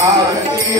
Arati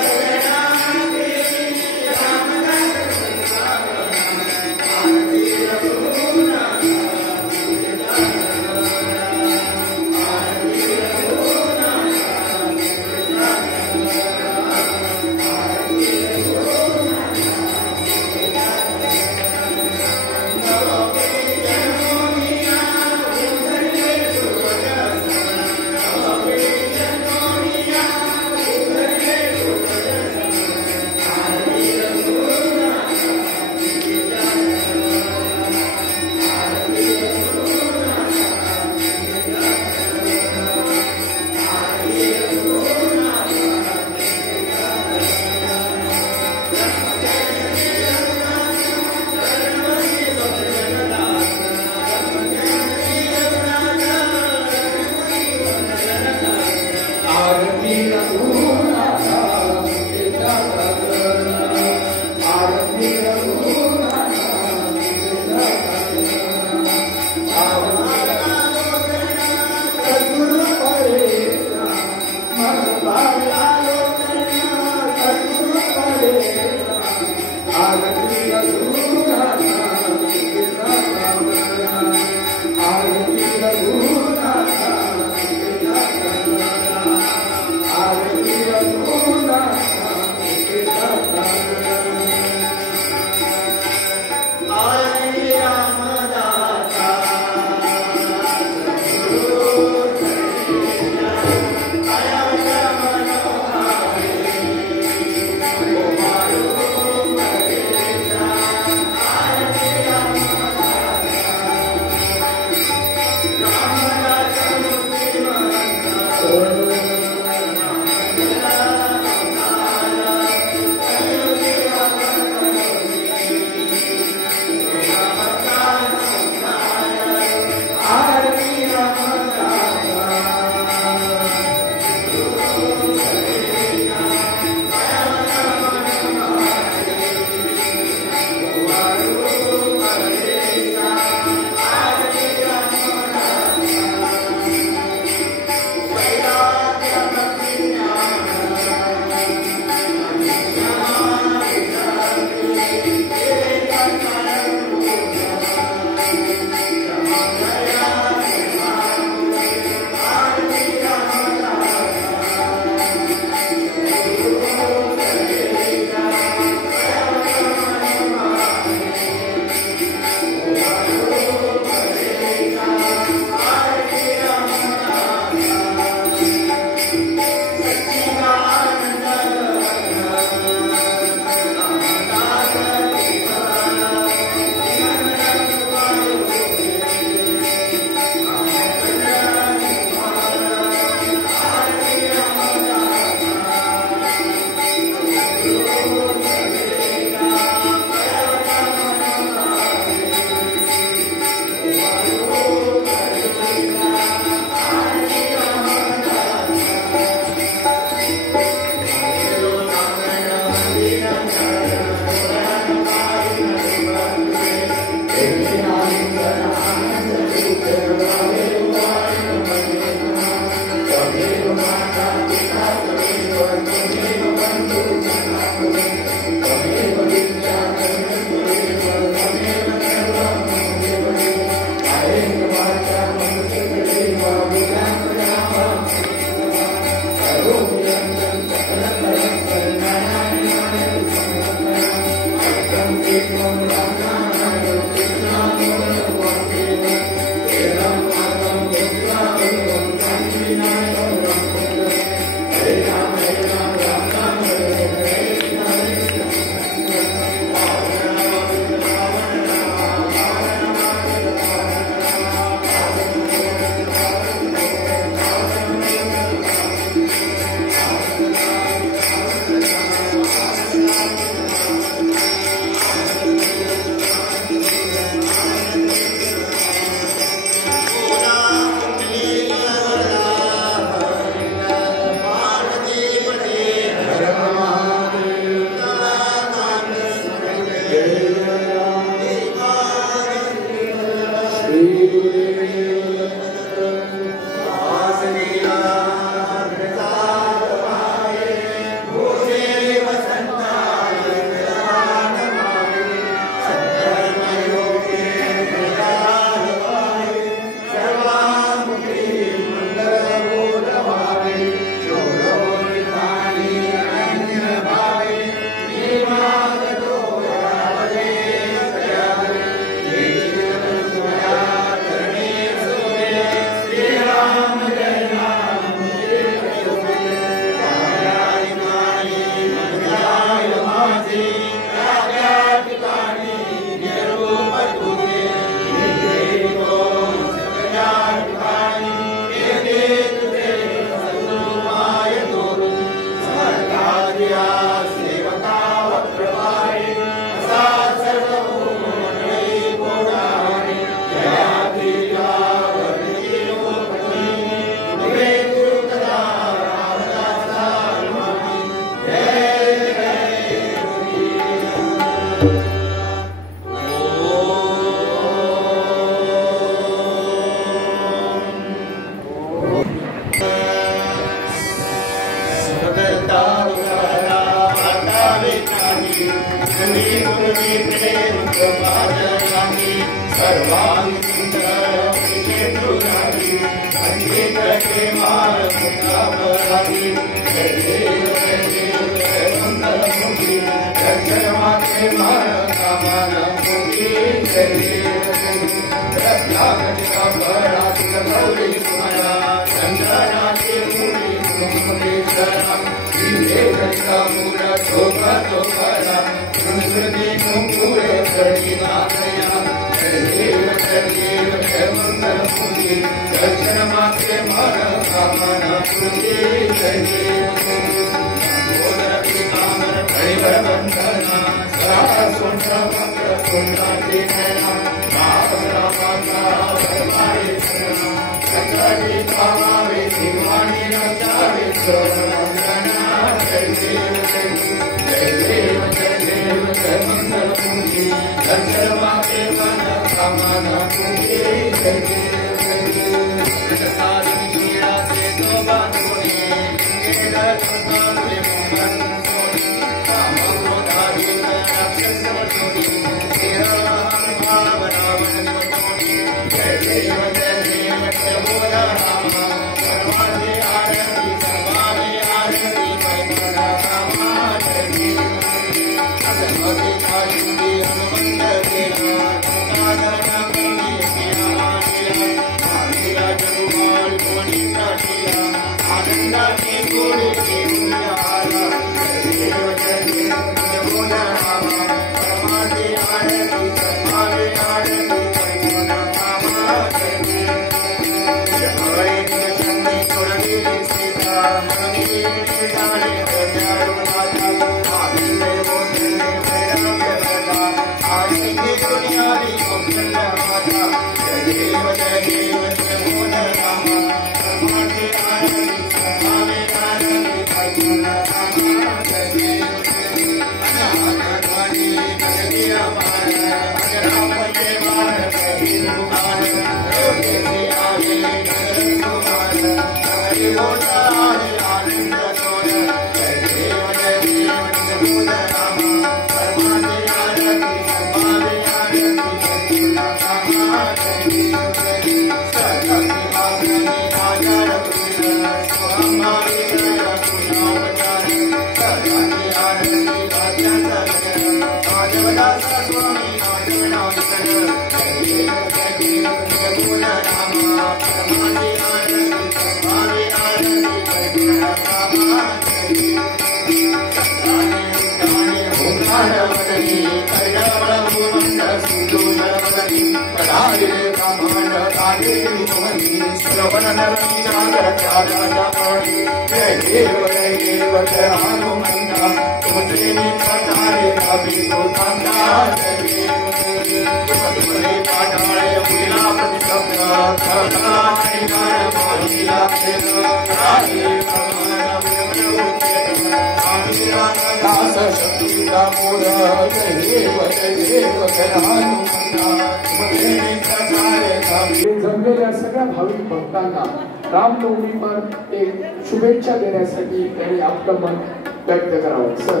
जमलेल्या सगळ्या भाविक भक्तांना रामनवमीपर एक शुभेच्छा देण्यासाठी त्यांनी आपलं मत व्यक्त करावं. सर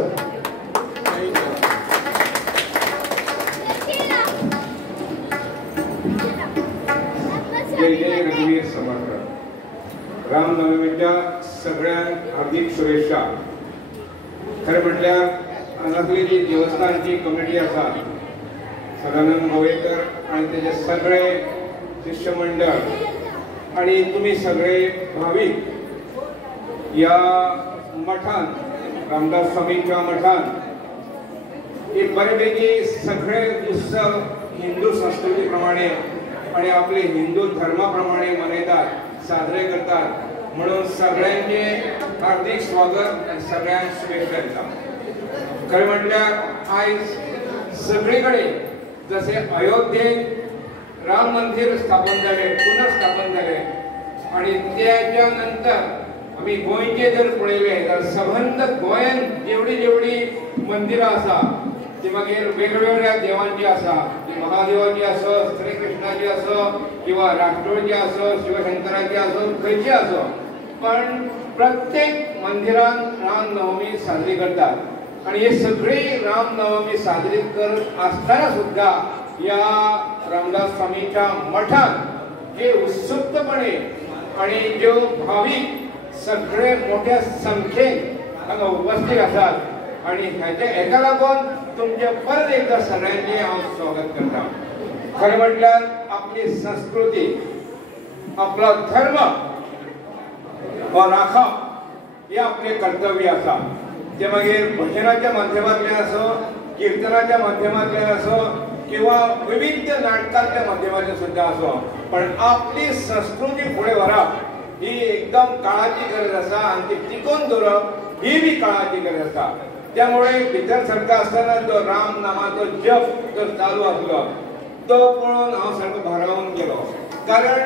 जय जय रघुवीर समर्थ. रामनवमीच्या सगळ्या हार्दिक शुभेच्छा. खरं म्हटल्यार हांगासली जी देवस्थानची कमिटी आसा सदानंद गोवेकर आणि त्याचे सगळे शिष्यमंडळ आणि तुम्ही सगळे भाविक या मठान रामदास स्वामींच्या मठान एक बऱ्यापैकी सगळे उत्सव हिंदू संस्कृती प्रमाणे आणि आपले हिंदू धर्माप्रमाणे मनयतात, साजरे करतात. म्हणून सगळ्यांचे हार्दिक स्वागत आणि सगळ्यांक शुभेच्छा दिता. खरें म्हटल्यार आयज सगळीकडे जसे अयोध्येत राम मंदिर स्थापन झाले, पुनर्स्थापन झाले आणि त्याच्या नंतर आम्ही गोंयचे जर पळयले तर सबंद गोंयांत जेवढी जेवढी मंदिरां आसा ती मागीर वेगवेगळ्या देवांची आसा, ती महादेवाची आसो, श्री कृष्णाची आसो किंवा राष्ट्रोळची आसो, शिवशंकराची आसो, खंयची आसो, पण प्रत्येक मंदिरान रामनवमी साजरी करतात. आणि हे सगळी रामनवमी साजरी करत असताना सुद्धा या रामदास स्वामीच्या मठात हे उत्सुकपणे आणि जो भाविक सगळे मोठ्या संख्येन हांगा उपस्थित आसात आणि हेका लागून तुमचे परत एकदा सगळ्यांनी हांव स्वागत करता। खरें म्हटल्यार आपली संस्कृती आपला धर्म हो राखप हे आपले कर्तव्य आसा। ते मागीर भजनाच्या माध्यमांतल्यान असो, कीर्तनाच्या माध्यमांतल्यान असो किंवा विविध नाटकांच्या माध्यमांतल्यान सुद्धा असो, पण आपली संस्कृती फुडें व्हरप ही एकदम काळाची गरज आसा आणि ती टिकोवन दवरप ही बी काळाची गरज आसा। त्यामुळे भितर सरता आसतना जो राम नामाचो जप जर चालू आसलो तो पळोवन हांव सारको भारावून गेलो, कारण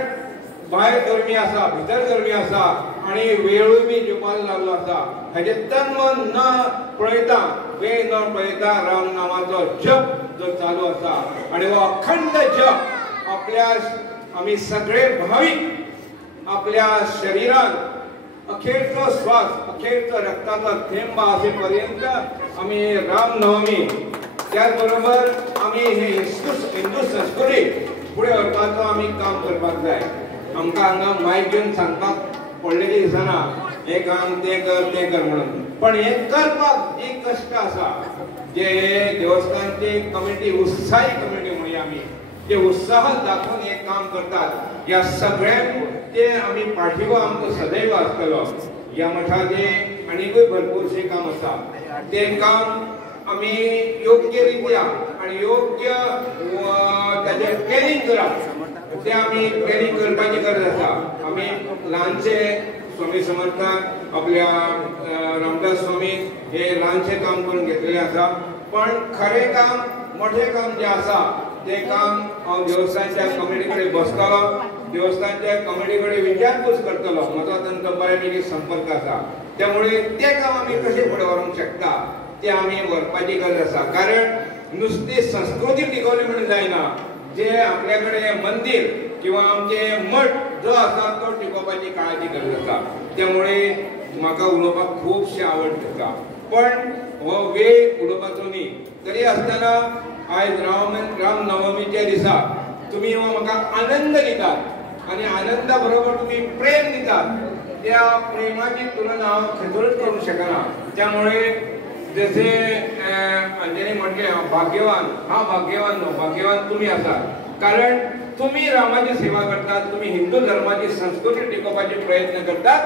भायर गरमी आसा, भितर गरमी आसा आणि वेळूय बी जेवपाक लागलो आसा। हेजे तन मन न पळयता, वेळ न पळयता राम नामाचो जप जो चालू आसा आणि हो अखंड जप आपल्या आमी सगळे भाविक आपल्या शरीरात अखेरचो श्वास, अखेरचो रक्ताचो थेंब असे पर्यंत आमी रामनवमी त्याच बरोबर आमी हे हिंदू संस्कृती फुडें व्हरपाचो आमी काम करपाक जाय। आमकां हांगा मायक घेवन सांगपाक पडलेली दिसना हे काम ते कर म्हणून, पण हे करपाक जी कश्ट आसा, जे देवस्थानची कमिटी उत्साही कमिटी म्हणूया आमी, जे उत्साह दाखवून हे काम करतात, या सगळ्यांक ते आमी पाठिंबो आमचो सदैव आसतलो। या मठाचे आनीकूय भरपूरशे काम आसा, ते काम आमी योग्य रित्या आणि योग्य ताजे प्लॅनिंग करप, ते आमी प्लॅनिंग करपाची गरज आसा। आमी ल्हानशे स्वामी समर्थान आपल्या रामदास स्वामी हे ल्हानशे काम करून घेतलेले आसा, पण खरें काम मोठे काम जे आसा ते काम हांव देवस्थानच्या कमिटी कडेन बसतलो, देवस्थानच्या कमिटी कडेन विचारपूस करतलो, म्हजो तांचो बऱ्यापैकी संपर्क आसा। त्यामुळे ते काम आमी कशें फुडें व्हरूंक शकता ते आमी व्हरपाची गरज आसा, कारण नुसती संस्कृती टिकोवली म्हणून जायना, जे आपल्या कडेन मंदिर किंवा आमचे मठ जो आसा तो टिकोवपाची काळाची गरज आसा। त्यामुळे म्हाका उलोवपाक खूबशें आवड जाता, पण हो वेळ उलोवपाचो न्ही, तरी आसतना आयज रामनवमीच्या दिसा तुम्ही हो म्हाका आनंद दितात आणि आनंदा बरोबर तुम्ही प्रेम दितात, त्या प्रेमाची तुलना हांव खंयसरूच करूंक शकना। त्यामुळे जसे अंजनी म्हटले भाग्यवान, हा भाग्यवान न्हू, भाग्यवान तुम्ही आसात, कारण तुम्ही रामाची सेवा करतात, तुम्ही हिंदू धर्माची संस्कृती टिकोवपाचे प्रयत्न करतात,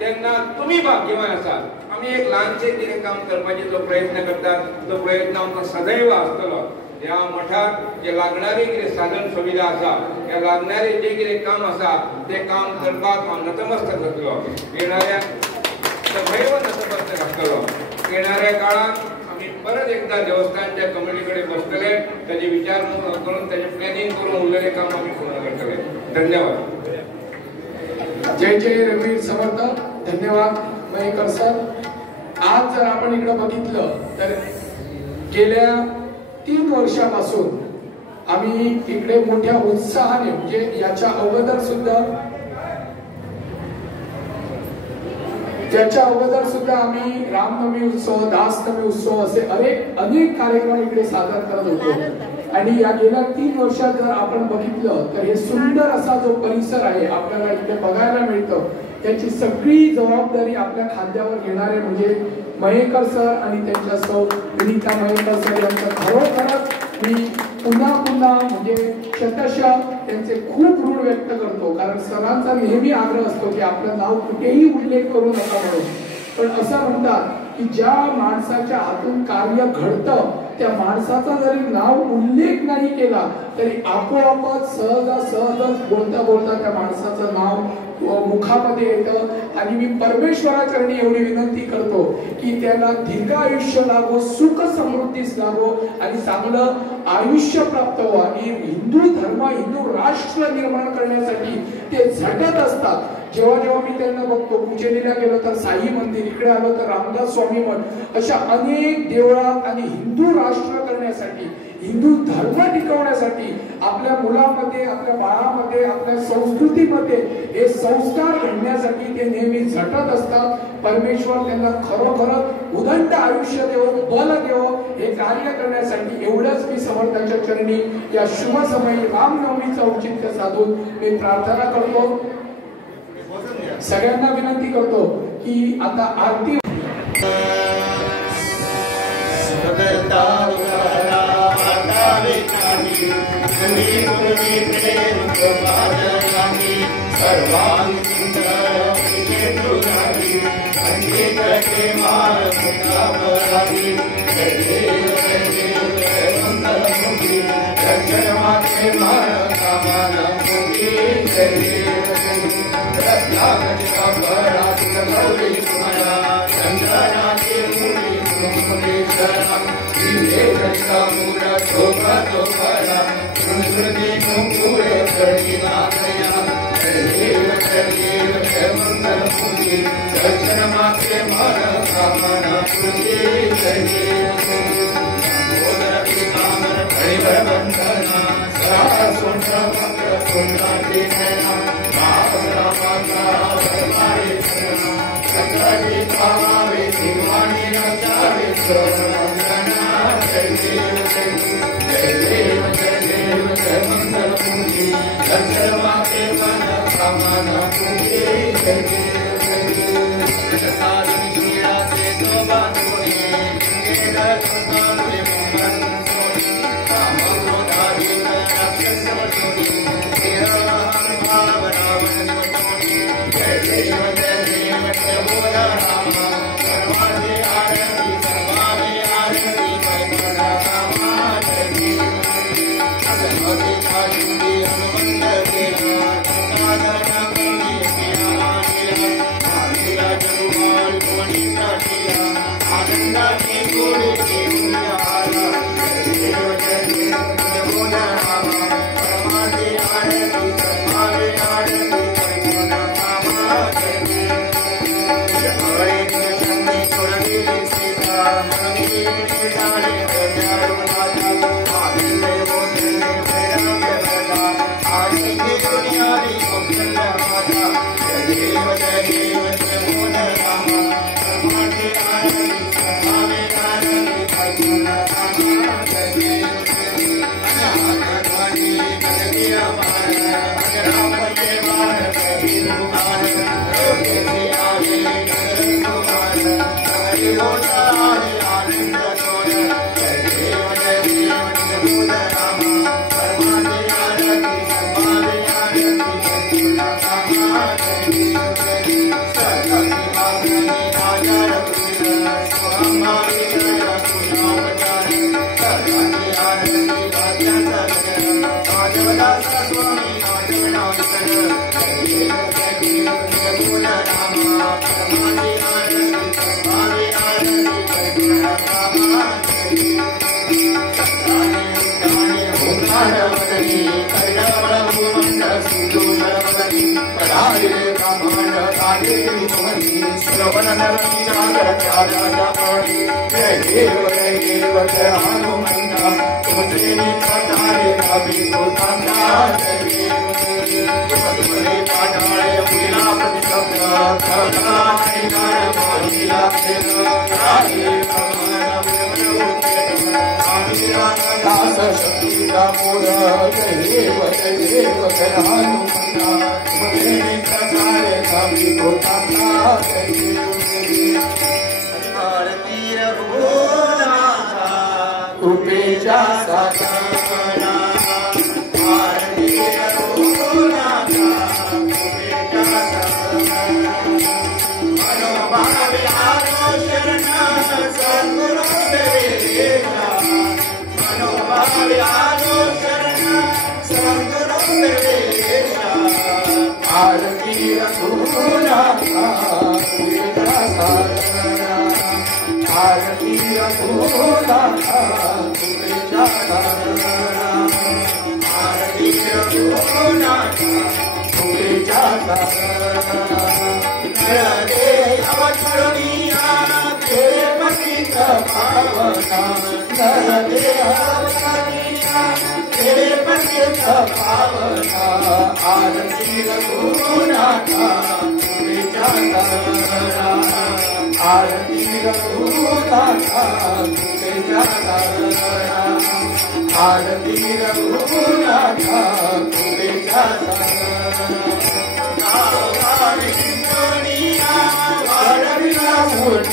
तेन्ना तुम्ही भाग्यवान आसात। आमी एक ल्हानशें कितें काम करपाचे जो प्रयत्न करतात, तो प्रयत्न आमकां सदैव आसतलो। ह्या मठाक जे लागणारी कितें साधन सुविधा आसा, ह्या लागणारे जे कितें काम आसा ते काम करपाक हांव नतमस्तक जातलो, येणाऱ्या सदैव नतमस्तक आसतलो। येणाऱ्या काळात आमी परत एकदा देवस्थानच्या कमिटी कडेन बसतले, ताची विचार करून ताचे प्लॅनिंग करून उरलेले काम आमी पूर्ण करतले। धन्यवाद। जय जय रघुवीर समर्थ। धन्यवाद मयेकर सर। आज जर आपण इकडे बघितलं तर गेल्या 3 वर्षापासून आम्ही इकडे मोठ्या उत्साहाने, म्हणजे याच्या अगोदर सुद्धा आम्ही रामनवमी उत्सव, दासनवमी उत्सव असे अनेक कार्यक्रम इकडे सादर करत होतो। आणि या गेल्या 3 वर्षात जर आपण बघितलं तर हे सुंदर असा जो परिसर आहे आपल्याला इकडे बघायला मिळतं, त्याची सगळी जबाबदारी आपल्या खांद्यावर घेणारे म्हणजे मयेकर सर आणि त्यांच्या सौ विनीता मयेकर सर यांचं खरोखरच मी पुन्हा म्हणजे शतशः त्यांचे खूप ऋण व्यक्त करतो, कारण सरांचा नेहमी आग्रह असतो की आपलं नाव कुठेही उल्लेख करू नका म्हणून, पण असं म्हणतात की ज्या माणसाच्या हातून कार्य घडतं त्या माणसाचा जरी नाव उल्लेख नाही केला तरी आपोआपच सहजच बोलता त्या माणसाचं नाव मुखामध्ये येतं। आणि मी परमेश्वराचरणी एवढी विनंती करतो की त्याला दीर्घ आयुष्य लाभो, सुख समृद्धीस लाभो आणि चांगलं आयुष्य प्राप्त हो। आणि हिंदू धर्म, हिंदू राष्ट्र निर्माण करण्यासाठी ते झटत असतात। जेव्हा मी त्यांना बघतो, उज्जैनीला गेलो तर साई मंदिर, इकडे आलो तर रामदास स्वामी मठ, अशा अनेक देवळात आणि हिंदू राष्ट्र करण्यासाठी, हिंदू धर्म टिकवण्यासाठी आपल्या मुलामध्ये, आपल्या बाळामध्ये, आपल्या संस्कृतीमध्ये हे संस्कार घडण्यासाठी ते नेहमी झटत असतात। परमेश्वर त्यांना खरोखरच उदंड आयुष्य देवो, बल देवो हे कार्य करण्यासाठी। एवढंच मी समर्थांच्या चरणी या शुभ समयी रामनवमीचं औचित्य साधून मी प्रार्थना करतो। सगळ्यांना विनंती करतो की आता आरती आरती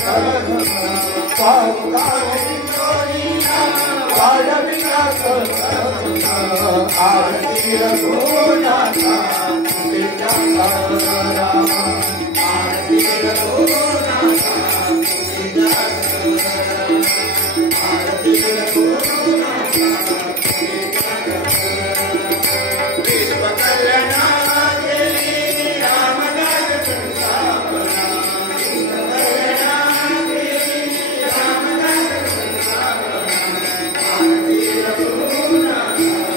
आरती रघुनाथा तुझ्या राम आरती रघुनाथा तुझ्या आरती रघुनाथा विश्व कल्याणाचे रामदास संस्थापना विश्व कल्याणाचे रामदास संस्थापना आरती रघुनाथा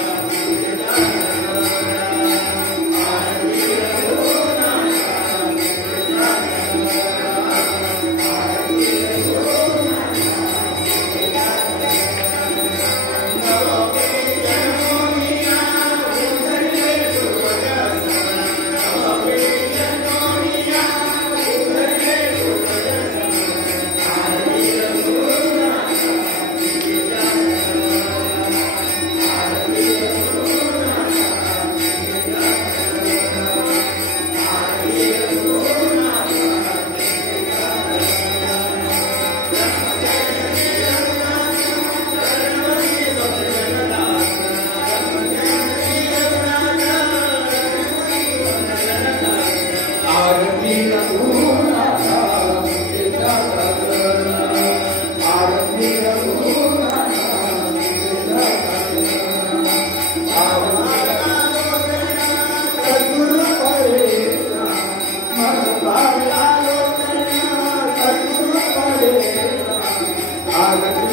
Amen.